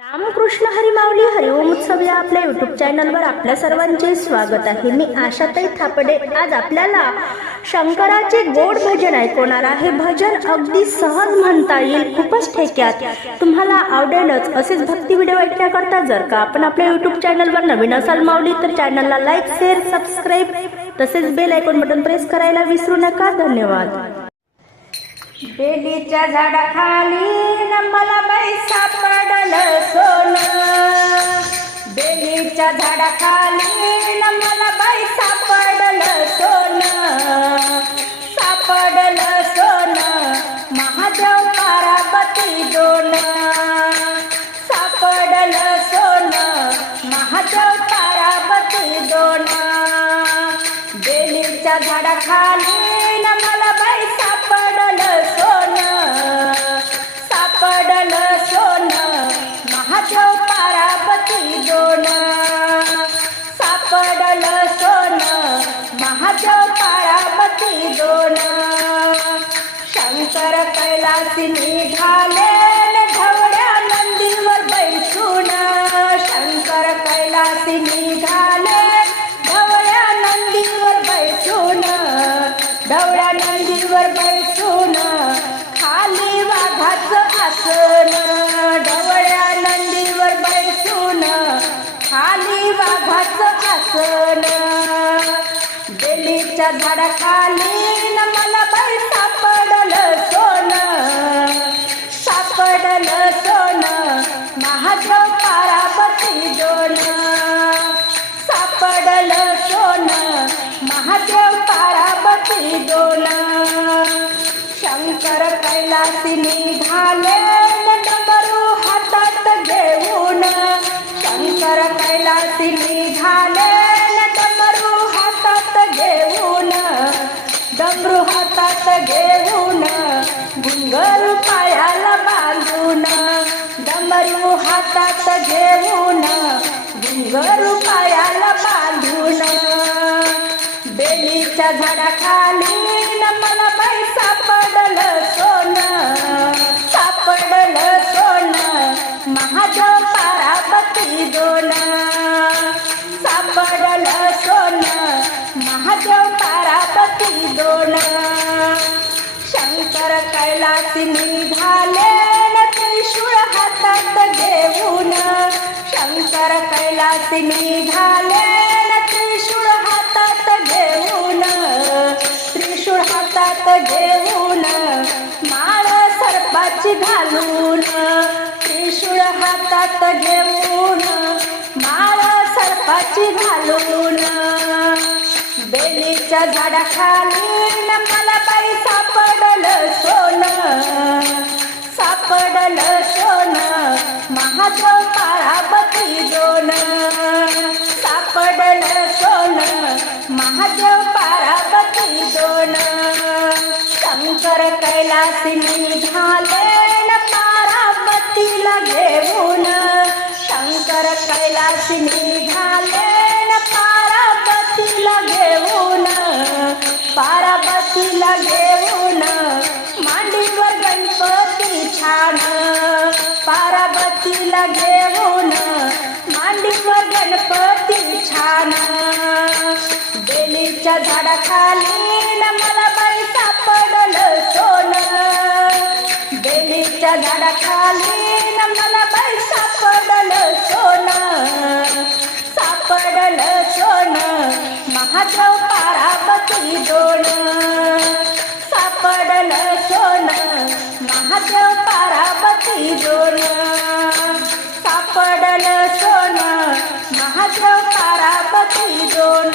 रामकृष्ण हरिमावली हरिओम उत्सव या आपल्या युट्यूब चॅनलवर आपल्या सर्वांचे स्वागत आहे. मी आशाताई थापडे. आज आपल्याला शंकराचे गोड भजन ऐकवणार आहे. भजन अगदी सहज म्हणता येईल खूपच ठेक्यात. तुम्हाला आवडेलच. असेच भक्ती व्हिडिओ ऐकण्याकरता जर का आपण आपल्या युट्यूब चॅनलवर नवीन असाल माऊली तर चॅनलला लाईक शेअर सबस्क्राईब तसेच बेल आयकॉन बटन प्रेस करायला विसरू नका. धन्यवाद. बेलीच्या झाडाखाली न मला बाई सापडलं सोनं. बेलीच्या झाडाखाली न मला बाई सापडलं सोन. सापडलं सोनं महादेव पारापती दोन. सापडलं सोन महादेव पारापती दोन. बेलीच्या झाडाखाली न मला बाई कैलासी निघाले घवड्या नंदीवर बैसून शंकर कैलासी निघाले घवड्या नंदीवर बैसून ढवळ्या नंदीवर बैसून खाली वाघाचं आसन. ढवळ्या नंदीवर बैसून खाली वाघाचं आसन. बेलीच्या झाडाखाली महादेव पारापती दोन सापडलं सोनं महादेव पारापती दोन शंकर कैलासी निघाले न हातात घेऊन. शंकर कैलासी निघाले न डमरू हातात घेऊन. डमरू हातात घेऊन हातात घेऊन घुंगर पायाला बांधून. बेलीच्या झाडाखाली मला बाई सापडलं सोनं. सापडलं सोनं. महादेव पारापती दोन. सापडलं सोन. महादेव पारापती दोन. शंकर कैलासिनी तर कैलासी निघाले त्रिशूळ हातात घेऊन. त्रिशूळ हातात घेऊन माळ सर्पाची घालून. त्रिशूळ हातात घेऊन माळ सर्पाची घालून. बेलीच्या झाडाखाली न मला बाई सापडलं सोनं. सापडलं सोनं. महादेव महादेव पारापती दोन. शंकर कैलासिनी झाले न पारापतीला घेऊन. शंकर कैलासी निघाले न पारापतीला घेऊन. पारापतीला घेऊन मांडीवर गणपती छान. पारापतीला घेऊन मांडीवर गणपती छान. बेलीच्या झाडाखाली मला बाई सापडलं सोनं. बेलीच्या झाडाखाली मला बाई सापडलं सोनं. सापडलं सोनं. महादेव पारापती दोन. सापडलं सोनं. महादेव पारापती दोन. सापडलं सोनं. महादेव पारापती दोन.